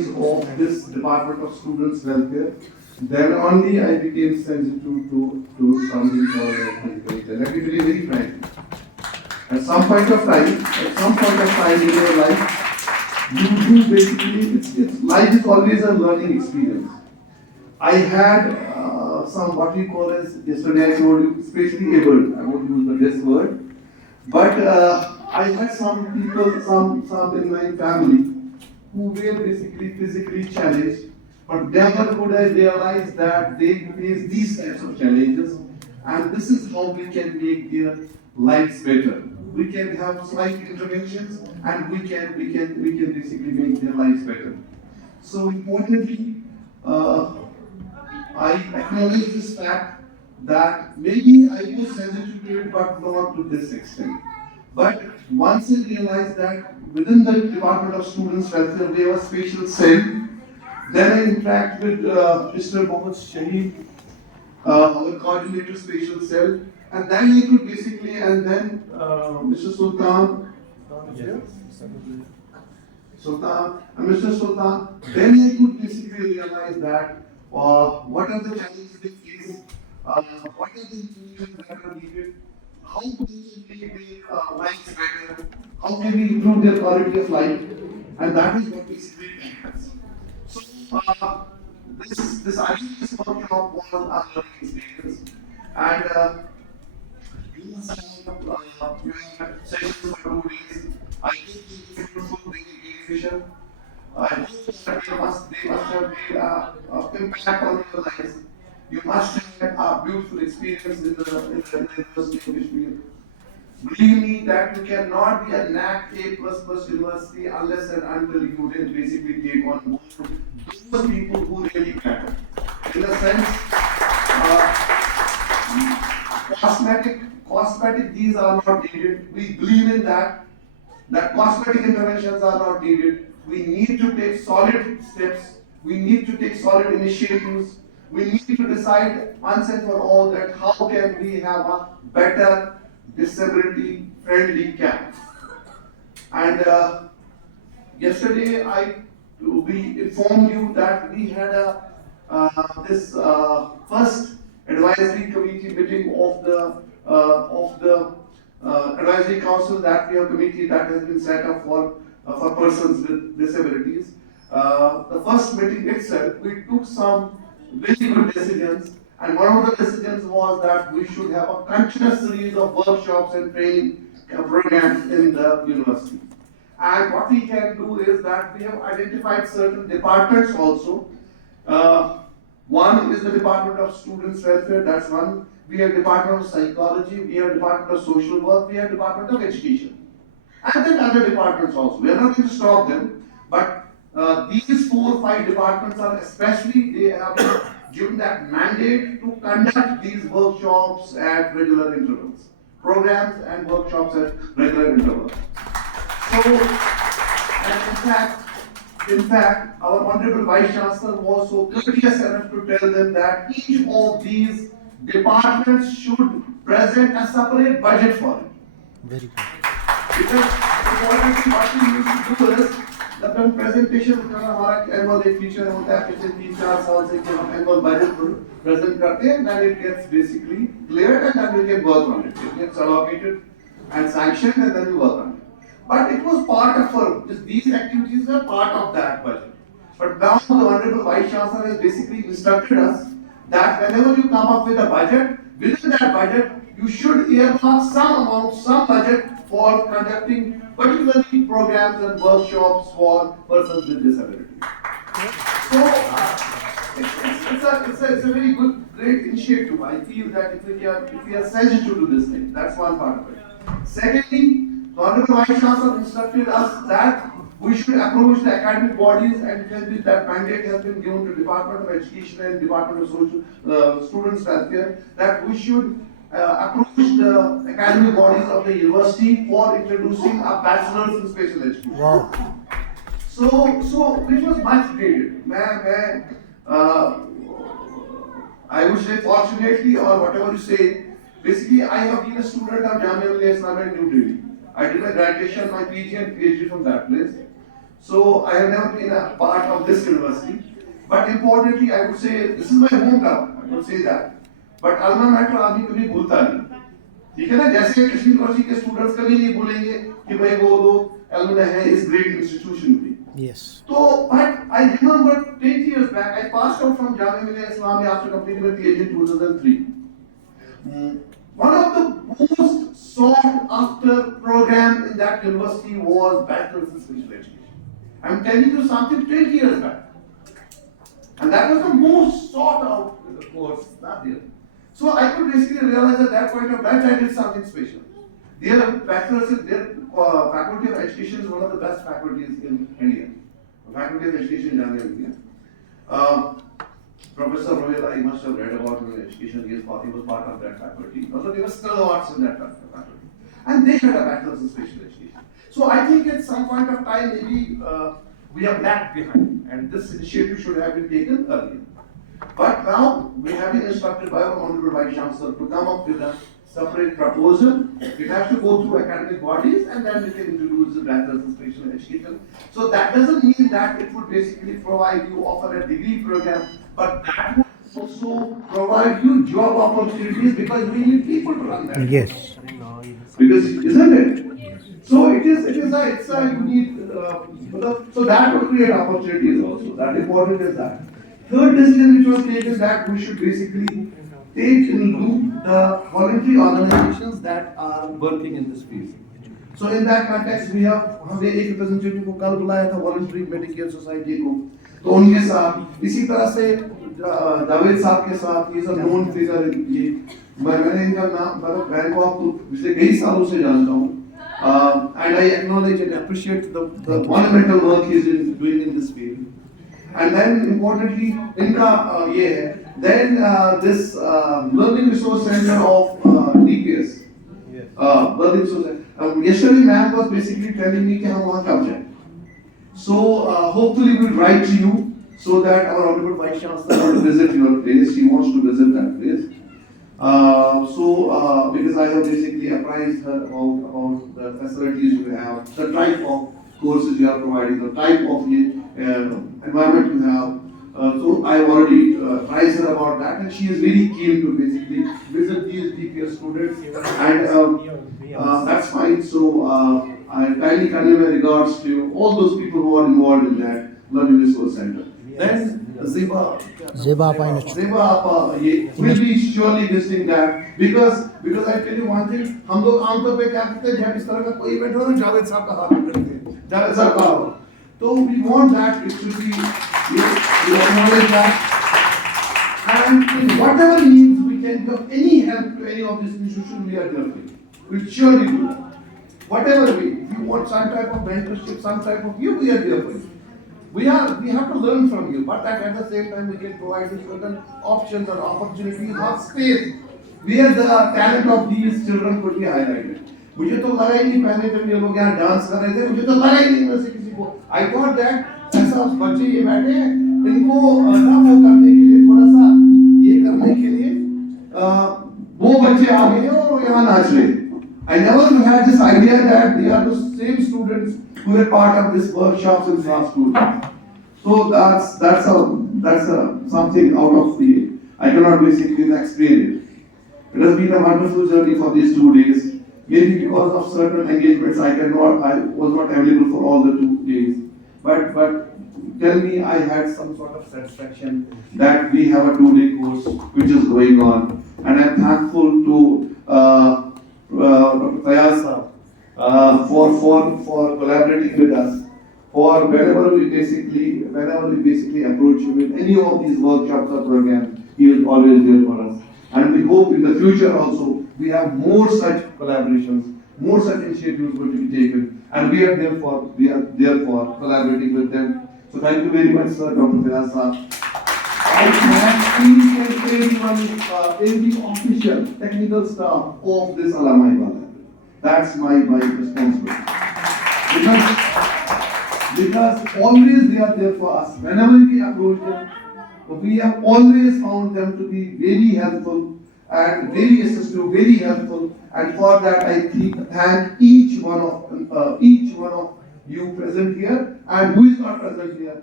of this Department of Students Welfare, then only I became sensitive to something called as physical intelligence. Let me be very frank. At some point of time in your life, you do basically, life is always a learning experience. I had some what we call as, yesterday I told you, especially able, I won't use this word, but I had some people, some in my family who were basically physically challenged, but never could I realize that they face these types of challenges, and this is how we can make their lives better. We can have slight interventions, and we can basically make their lives better. So importantly, uh, I acknowledge this fact that maybe I was sensitive to it, but not to this extent. But once I realized that within the Department of Students Welfare, we have a special cell, then I interact with Mr. Mohammed Shaheen, our coordinator special cell, and then he could basically, and then Mr. Sultan, Sultan, and Mr. Sultan, then I could basically realize that what are the challenges they face, what are the interventions that are needed, how can we make their lives better, how can we improve their quality of life, and that is what basically happens. So, this IELTS workshop was a learning experience, and you must have you had sessions for 2 days. I think it was fruitful, very efficient. I hope that they must have made impact on your lives. You must have had a beautiful experience in the university in which we are. Believe me that you cannot be a NAC A++ university unless and until you did basically take on board those people who really matter. In a sense, cosmetic, these are not needed. We believe in that cosmetic interventions are not needed. We need to take solid steps. We need to take solid initiatives. We need to decide once and for all that how can we have a better disability friendly camp. And yesterday we informed you that we had this first advisory committee meeting of the advisory council that we have committee that has been set up for persons with disabilities. The first meeting itself, we took some very good decisions, and one of the decisions was that we should have a continuous series of workshops and training programs in the university. And what we can do is that we have identified certain departments also. One is the Department of Students Welfare, that's one. We have Department of Psychology, we have Department of Social Work, we have Department of Education. And then other departments also. We are not going to stop them, but these 4 or 5 departments are especially, they have been given that mandate to conduct these workshops at regular intervals. Programs and workshops at regular intervals. So, and in fact, our Honorable Vice Chancellor was so courteous enough to tell them that each of these departments should present a separate budget for it. Very good. Because what we used to do is the presentation हमारा annual एक feature होता है पिछले 3-4 साल से कि हम annual budget present करते हैं, then it gets basically cleared and then we can work on it. It gets allocated and sanctioned and then we work on it. But it was part of these activities are part of that budget. But now the Honorable Vice Chancellor has basically instructed us that whenever you come up with a budget, within that budget, you should earmark some amount, some budget for conducting particularly programs and workshops for persons with disability. So it's a very good, great initiative. I feel that if we are sensitive to this thing, that's one part of it. Secondly, the Honorable Vice Chancellor instructed us that we should approach the academic bodies, and that mandate has been given to Department of Education and Department of Social Students Welfare, that we should approach the academic bodies of the university for introducing a bachelor's in special education. Wow. So which was much needed. I would say fortunately or whatever you say, basically I have been a student of Jamia Millia Islamia in New Delhi. I did my graduation, my PG and PhD from that place. So I have never been a part of this university. But importantly, I would say this is my hometown. I would say that. But alma mater आदमी कभी भूलता नहीं. ठीक है ना, जैसे Kashmir university के students कभी नहीं भूलेंगे कि भाई वो लोग एलुमनाई है इस ग्रेट इंस्टीट्यूशन की. Yes. So, but I remember 20 years back, I passed out from Jamia Millia Islamia after completing my PhD in 2003. One of the most sought after program in that university was Bachelor's in Special Education. I'm telling you something 20 years back. And that was the most sought out course that year. So I could basically realize at that point of time I did something special. Their bachelor's, their faculty of education is one of the best faculties in India. Faculty of Education in Jamia Millia. Professor Rohila, you must have read about him in education. He was part of that faculty. Also, there were still arts in that faculty. And they had a bachelor's in special education. So I think at some point of time, maybe we have lagged behind. And this initiative should have been taken earlier. But now, we have been instructed by our Honorable Vice Chancellor to come up with a separate proposal. It has to go through academic bodies and then we can introduce the bachelor's in special education. So that doesn't mean that it would basically provide you, offer a degree program, but that would also provide you job opportunities because we need people to run that. Yes. Because, isn't it? So it's a unique, so that would create opportunities also. That important is that. Third decision which was taken that we should basically take in loop the voluntary organizations that are working in this field. So in that context, we have हमने एक representative को कल बुलाया था voluntary Medicare Society को. तो उनके साथ इसी तरह से जावेद साहब के साथ ये सब known figure ये मैंने इनका नाम मतलब बैंक को आप तो पिछले कई सालों से जानता हूँ. And I acknowledge and appreciate the monumental work he is doing in this field. And then importantly, इनका ये है. Then this learning resource center of DPS. Learning resource center. Yesterday, ma'am was basically telling me कि हम वहाँ कब जाएं. So hopefully we'll write to you so that our Honorable Vice Chancellor will visit your place. She wants to visit that place. Because I have basically apprised her about the facilities you have, the type of courses you are providing, the type of environment you have. So I already advised her about that, and she is very keen to basically visit these DPS students, and that's fine. So I kindly convey my regards to all those people who are involved in that learning resource center. Then Zeba will be surely visiting that because I tell you one thing, हम लोग आमतौर पे क्या करते हैं जब इस तरह का कोई इवेंट हो ना जावेद साहब का हाथ पकड़ते हैं जावेद साहब का हो तो we want that it should be we acknowledge that and in whatever means we can give any help to any of this institution we are there for you. We'll surely do that. Whatever way, if you want some type of mentorship, some type of we are there for you. We have to learn from you, but at the same time we can provide you certain options or opportunities or space where the talent of these children could be highlighted. मुझे तो लगा ही नहीं पहले जब ये लोग यहाँ dance कर रहे थे मुझे तो लगा ही नहीं में से किसी को I thought that ऐसा बच्चे ये बैठे हैं इनको ना वो करने के लिए थोड़ा सा ये करने के लिए वो बच्चे आ गए और यहाँ नाच रहे. I never had this idea that they are the same students who were part of this workshops in last school. So that's something out of the I cannot basically explain it. It has been a wonderful journey for these 2 days. Maybe because of certain engagements I was not available for all the 2 days. But tell me I had some sort of satisfaction that we have a 2-day course which is going on, and I'm thankful to Dr. Fayaz for collaborating with us. For whenever we basically approach him with any of these workshops or programs, he is always there for us. And we hope in the future also we have more such collaborations, more such initiatives going to be taken, and we are there for collaborating with them. So thank you very much, sir, Dr. Fayaz sir. I thank each and everyone in the official technical staff of this alumni body. That's my responsibility. Because always they are there for us. Whenever we approach them, we have always found them to be very helpful and very assistive, very helpful. And for that, I thank each one of you present here and who is not present here.